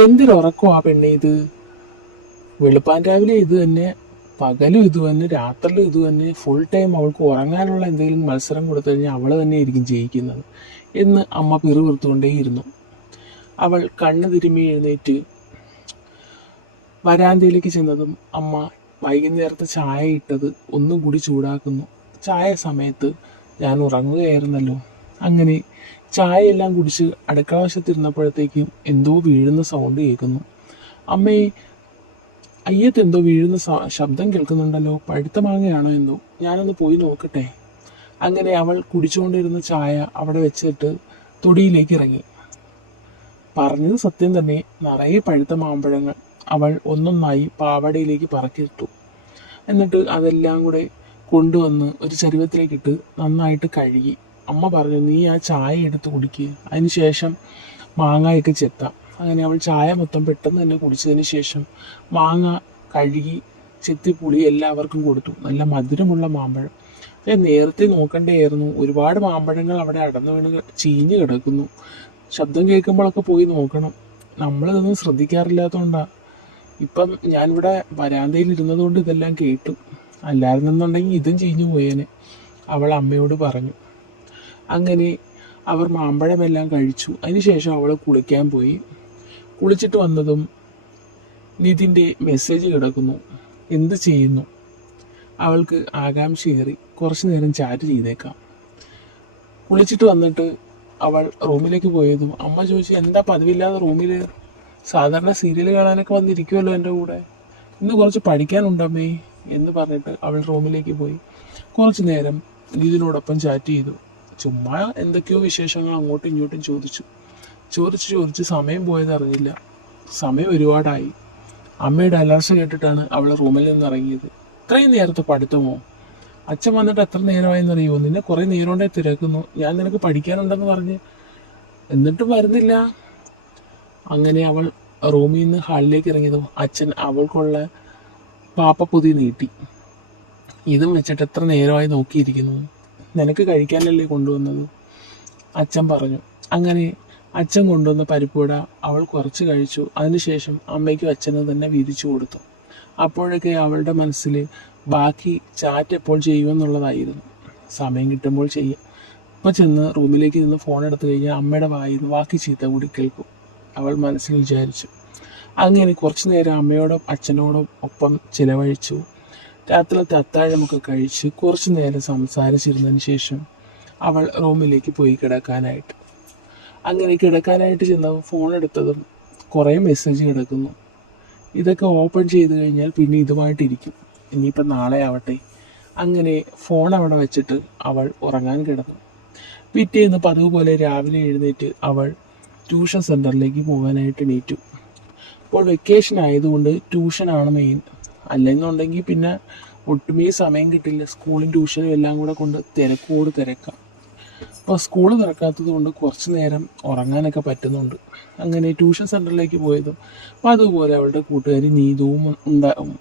എന്തൊരുറക്കോ ആ പെണ്ണെ ഇത്. വെളുപ്പാൻ രാവിലെ ഇത് തന്നെ, പകലും ഇത് തന്നെ, രാത്രിയിലും ഇത് തന്നെ. ഫുൾ ടൈം അവൾക്ക് ഉറങ്ങാനുള്ള എന്തെങ്കിലും മത്സരം കൊടുത്തു കഴിഞ്ഞാൽ അവൾ തന്നെ ആയിരിക്കും ജയിക്കുന്നത് എന്ന് അമ്മ പിറുപിറുത്തുകൊണ്ടേയിരുന്നു. അവൾ കണ്ണു തിരുമ്മി എഴുന്നേറ്റ് വരാന്തയിലേക്ക് ചെന്നതും അമ്മ വൈകുന്നേരത്തെ ചായ ഇട്ടത് ഒന്നും കൂടി ചൂടാക്കുന്നു. ചായ സമയത്ത് ഞാൻ ഉറങ്ങുകയായിരുന്നല്ലോ. അങ്ങനെ ചായ എല്ലാം കുടിച്ച് അടുക്കള വശത്തിരുന്നപ്പോഴത്തേക്കും എന്തോ വീഴുന്ന സൗണ്ട് കേൾക്കുന്നു. അമ്മയെ, അയ്യത്ത് എന്തോ വീഴുന്ന ശബ്ദം കേൾക്കുന്നുണ്ടല്ലോ. പഴുത്ത മാങ്ങയാണോ എന്തോ, ഞാനൊന്ന് പോയി നോക്കട്ടെ. അങ്ങനെ അവൾ കുടിച്ചുകൊണ്ടിരുന്ന ചായ അവിടെ വെച്ചിട്ട് തൊടിയിലേക്ക് ഇറങ്ങി. പറഞ്ഞത് സത്യം തന്നെ. നിറയെ പഴുത്ത മാമ്പഴങ്ങൾ അവൾ ഒന്നൊന്നായി പാവാടയിലേക്ക് പറക്കിയിട്ടു. എന്നിട്ട് അതെല്ലാം കൂടെ കൊണ്ടുവന്ന് ഒരു ചരുവത്തിലേക്കിട്ട് നന്നായിട്ട് കഴുകി. അമ്മ പറഞ്ഞു, നീ ആ ചായ എടുത്ത് കുടിക്കുക, അതിനുശേഷം മാങ്ങയൊക്കെ ചെത്താം. അങ്ങനെ അവൾ ചായ മൊത്തം പെട്ടെന്ന് തന്നെ കുടിച്ചതിന് ശേഷം മാങ്ങ കഴുകി ചെത്തിപ്പുളി എല്ലാവർക്കും കൊടുത്തു. നല്ല മധുരമുള്ള മാമ്പഴം. ഞാൻ നേരത്തെ നോക്കണ്ടേയായിരുന്നു. ഒരുപാട് മാമ്പഴങ്ങൾ അവിടെ അടന്നു വീണ് ചീഞ്ഞ് കിടക്കുന്നു. ശബ്ദം കേൾക്കുമ്പോഴൊക്കെ പോയി നോക്കണം. നമ്മളിതൊന്നും ശ്രദ്ധിക്കാറില്ലാത്തതുകൊണ്ടാണ്. ഇപ്പം ഞാനിവിടെ വരാന്തയിൽ ഇരുന്നതുകൊണ്ട് ഇതെല്ലാം കേട്ടു. അല്ലായിരുന്നെന്നുണ്ടെങ്കിൽ ഇതും ചീഞ്ഞു പോയേനെ, അവൾ അമ്മയോട് പറഞ്ഞു. അങ്ങനെ അവർ മാമ്പഴമെല്ലാം കഴിച്ചു. അതിനുശേഷം അവൾ കുളിക്കാൻ പോയി. കുളിച്ചിട്ട് വന്നതും നിതിൻ്റെ മെസ്സേജ് കിടക്കുന്നു. എന്ത് ചെയ്യുന്നു? അവൾക്ക് ആകാംക്ഷയേറി. കുറച്ചു നേരം ചാറ്റ് ചെയ്തേക്കാം. കുളിച്ചിട്ട് വന്നിട്ട് അവൾ റൂമിലേക്ക് പോയതും അമ്മ ചോദിച്ചു, എന്താ പതിവില്ലാതെ റൂമിൽ? സാധാരണ സീരിയൽ കാണാനൊക്കെ വന്നിരിക്കുമല്ലോ എൻ്റെ കൂടെ. ഇന്ന് കുറച്ച് പഠിക്കാനുണ്ടമ്മേ എന്ന് പറഞ്ഞിട്ട് അവൾ റൂമിലേക്ക് പോയി. കുറച്ചു നേരം നിതിനോടൊപ്പം ചാറ്റ് ചെയ്തു. ചുമ്മാ എന്തൊക്കെയോ വിശേഷങ്ങൾ അങ്ങോട്ടും ഇങ്ങോട്ടും ചോദിച്ച് സമയം പോയത് അറിഞ്ഞില്ല. സമയം ഒരുപാടായി. അമ്മയുടെ അലർച്ച കേട്ടിട്ടാണ് അവൾ റൂമിൽ നിന്ന് ഇറങ്ങിയത്. ഇത്രയും നേരത്തെ പഠിത്തമോ? അച്ഛൻ വന്നിട്ട് എത്ര നേരമായെന്നറിയോ? നിന്നെ കുറേ നേരം കൊണ്ടേ തിരക്കുന്നു. ഞാൻ നിനക്ക് പഠിക്കാനുണ്ടെന്ന് പറഞ്ഞ് എന്നിട്ടും വരുന്നില്ല. അങ്ങനെ അവൾ റൂമിൽ നിന്ന് ഹാളിലേക്ക് ഇറങ്ങിയതോ അച്ഛൻ അവൾക്കുള്ള പാപ്പപ്പൊതി നീട്ടി. ഇതും വെച്ചിട്ട് എത്ര നേരമായി നോക്കിയിരിക്കുന്നു? നിനക്ക് കഴിക്കാനല്ലേ കൊണ്ടുവന്നത്? അച്ഛൻ പറഞ്ഞു. അങ്ങനെ അച്ഛൻ കൊണ്ടുവന്ന പരിപ്പുവട അവൾ കുറച്ച് കഴിച്ചു. അതിനുശേഷം അമ്മയ്ക്കും അച്ഛനും തന്നെ വീതിച്ചു കൊടുത്തു. അപ്പോഴൊക്കെ അവളുടെ മനസ്സിൽ ബാക്കി ചാറ്റ് എപ്പോൾ ചെയ്യുമെന്നുള്ളതായിരുന്നു. സമയം കിട്ടുമ്പോൾ ചെയ്യാം. ഇപ്പം ചെന്ന് റൂമിലേക്ക് നിന്ന് ഫോൺ എടുത്തു കഴിഞ്ഞാൽ അമ്മയുടെ വായിൽ നിന്ന് ബാക്കി ചീത്ത കൂടി കേൾക്കും, അവൾ മനസ്സിൽ വിചാരിച്ചു. അങ്ങനെ കുറച്ചു നേരം അമ്മയോടും അച്ഛനോടും ഒപ്പം ചിലവഴിച്ചു. രാത്രിയിലത്തെ അത്താഴമൊക്കെ കഴിച്ച് കുറച്ചു നേരം സംസാരിച്ചിരുന്നതിന് ശേഷം അവൾ റൂമിലേക്ക് പോയി കിടക്കാനായിട്ട്. അങ്ങനെ കിടക്കാനായിട്ട് ചെന്ന ഫോൺ എടുത്തതും കുറേ മെസ്സേജ് കിടക്കുന്നു. ഇതൊക്കെ ഓപ്പൺ ചെയ്ത് കഴിഞ്ഞാൽ പിന്നെ ഇതുമായിട്ടിരിക്കും. ഇനിയിപ്പം നാളെ ആവട്ടെ. അങ്ങനെ ഫോൺ അവിടെ വെച്ചിട്ട് അവൾ ഉറങ്ങാൻ കിടന്നു. പിറ്റേന്ന് പതിവ് പോലെ രാവിലെ എഴുന്നേറ്റ് അവൾ ട്യൂഷൻ സെൻറ്ററിലേക്ക് പോകാനായിട്ട് എണീറ്റു. ഇപ്പോൾ വെക്കേഷൻ ആയതുകൊണ്ട് ട്യൂഷനാണ് മെയിൻ. അല്ലെന്നുണ്ടെങ്കിൽ പിന്നെ ഒട്ടുമേ സമയം കിട്ടില്ല. സ്കൂളും ട്യൂഷനും എല്ലാം കൂടെ കൊണ്ട് തിരക്കോട് തിരക്കാം. അപ്പോൾ സ്കൂൾ തുറക്കാത്തത് കൊണ്ട് കുറച്ച് നേരം ഉറങ്ങാനൊക്കെ പറ്റുന്നുണ്ട്. അങ്ങനെ ട്യൂഷൻ സെൻറ്ററിലേക്ക് പോയതും അപ്പം അതുപോലെ അവളുടെ കൂട്ടുകാരി നീതുവും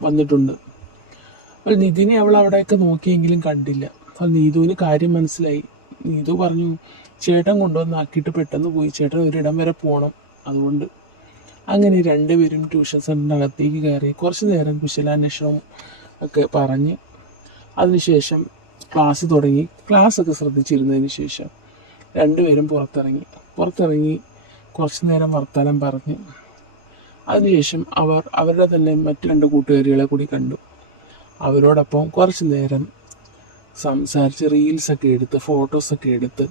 വന്നിട്ടുണ്ട്. അപ്പോൾ നിതിനെ അവൾ അവിടെയൊക്കെ നോക്കിയെങ്കിലും കണ്ടില്ല. അപ്പോൾ നീതുവിന് കാര്യം മനസ്സിലായി. നീതു പറഞ്ഞു, ചേട്ടൻ കൊണ്ടുവന്നാക്കിയിട്ട് പെട്ടെന്ന് പോയി, ചേട്ടൻ ഒരിടം വരെ പോകണം, അതുകൊണ്ട്. അങ്ങനെ രണ്ടുപേരും ട്യൂഷൻ സെൻറ്ററിനകത്തേക്ക് കയറി കുറച്ച് നേരം കുശലാന്വേഷണം ഒക്കെ പറഞ്ഞ് അതിനുശേഷം ക്ലാസ് തുടങ്ങി. ക്ലാസ്സൊക്കെ ശ്രദ്ധിച്ചിരുന്നതിന് ശേഷം രണ്ടുപേരും പുറത്തിറങ്ങി കുറച്ച് നേരം വർത്തമാനം പറഞ്ഞ് അതിനുശേഷം അവരുടെ തന്നെ മറ്റു രണ്ട് കൂട്ടുകാരികളെ കൂടി കണ്ടു. അവരോടൊപ്പം കുറച്ച് നേരം സംസാരിച്ച് റീൽസൊക്കെ എടുത്ത് ഫോട്ടോസൊക്കെ എടുത്ത്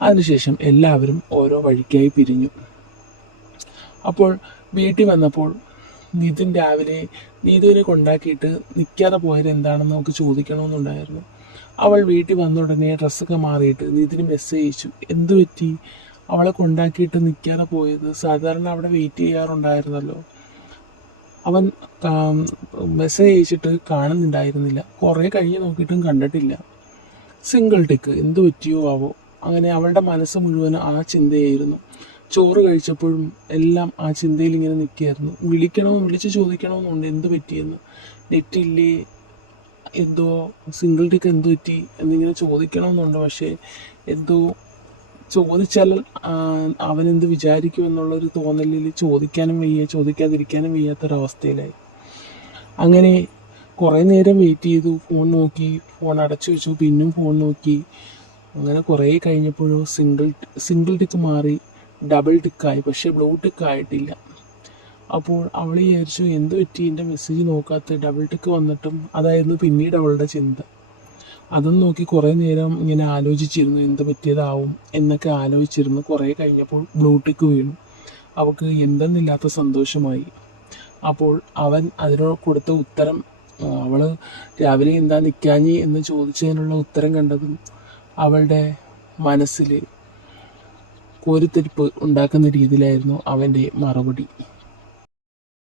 അതിനുശേഷം എല്ലാവരും ഓരോ വഴിക്കായി പിരിഞ്ഞു. അപ്പോൾ വീട്ടിൽ വന്നപ്പോൾ നിതിൻ രാവിലെ നീതുവിനെ കൊണ്ടാക്കിയിട്ട് നിൽക്കാതെ പോയത് എന്താണെന്ന് നമുക്ക് ചോദിക്കണമെന്നുണ്ടായിരുന്നു. അവൾ വീട്ടിൽ വന്ന ഉടനെ ഡ്രസ്സൊക്കെ മാറിയിട്ട് നിതിന് മെസ്സേജ് അയച്ചു. എന്തു പറ്റി അവളെ കൊണ്ടാക്കിയിട്ട് നിൽക്കാതെ പോയത്? സാധാരണ അവിടെ വെയിറ്റ് ചെയ്യാറുണ്ടായിരുന്നല്ലോ. അവൻ മെസ്സേജ് അയച്ചിട്ട് കാണുന്നുണ്ടായിരുന്നില്ല. കുറേ കഴിഞ്ഞ് നോക്കിയിട്ടും കണ്ടിട്ടില്ല. സിംഗിൾ ടിക്ക്, എന്തു പറ്റിയോ ആവോ? അങ്ങനെ അവളുടെ മനസ്സ് മുഴുവൻ ആ ചിന്തയായിരുന്നു. ചോറ് കഴിച്ചപ്പോഴും എല്ലാം ആ ചിന്തയിൽ ഇങ്ങനെ നിൽക്കുകയായിരുന്നു. വിളിച്ച് ചോദിക്കണമെന്നുണ്ട് എന്ത് പറ്റിയെന്ന്. നെറ്റില്ലേ, എന്തോ സിംഗിൾ ടിക്ക് എന്തു പറ്റി എന്നിങ്ങനെ ചോദിക്കണമെന്നുണ്ട്. പക്ഷേ എന്തോ ചോദിച്ചാൽ അവനെന്ത് വിചാരിക്കും എന്നുള്ളൊരു തോന്നലിൽ ചോദിക്കാനും വയ്യ, ചോദിക്കാതിരിക്കാനും വയ്യാത്തൊരവസ്ഥയിലായി. അങ്ങനെ കുറേ നേരം വെയിറ്റ് ചെയ്തു, ഫോൺ നോക്കി, ഫോൺ അടച്ചു വെച്ചു, പിന്നും ഫോൺ നോക്കി. അങ്ങനെ കുറേ കഴിഞ്ഞപ്പോഴോ സിംഗിൾ ടിക്ക് മാറി ഡബിൾ ടിക്കായി, പക്ഷേ ബ്ലൂ ടിക്ക് ആയിട്ടില്ല. അപ്പോൾ അവൾ വിചാരിച്ചു എന്ത് പറ്റി എൻ്റെ മെസ്സേജ് നോക്കാത്ത, ഡബിൾ ടിക്ക് വന്നിട്ടും. അതായിരുന്നു പിന്നീട് അവളുടെ ചിന്ത. അതും നോക്കി കുറേ നേരം ഇങ്ങനെ ആലോചിച്ചിരുന്നു, എന്ത് പറ്റിയതാവും എന്നൊക്കെ ആലോചിച്ചിരുന്നു. കുറേ കഴിഞ്ഞപ്പോൾ ബ്ലൂ ടിക്ക് വീണു. അവൾക്ക് എന്തെന്നില്ലാത്ത സന്തോഷമായി. അപ്പോൾ അവൻ അതിനോട് കൊടുത്ത ഉത്തരം, അവൾ രാവിലെ എന്താ നിൽക്കാഞ്ഞി എന്ന് ചോദിച്ചതിനുള്ള ഉത്തരം കണ്ടതും അവളുടെ മനസ്സിൽ കോരിത്തരിപ്പ് ഉണ്ടാക്കുന്ന രീതിയിലായിരുന്നു അവൻ്റെ മറുപടി.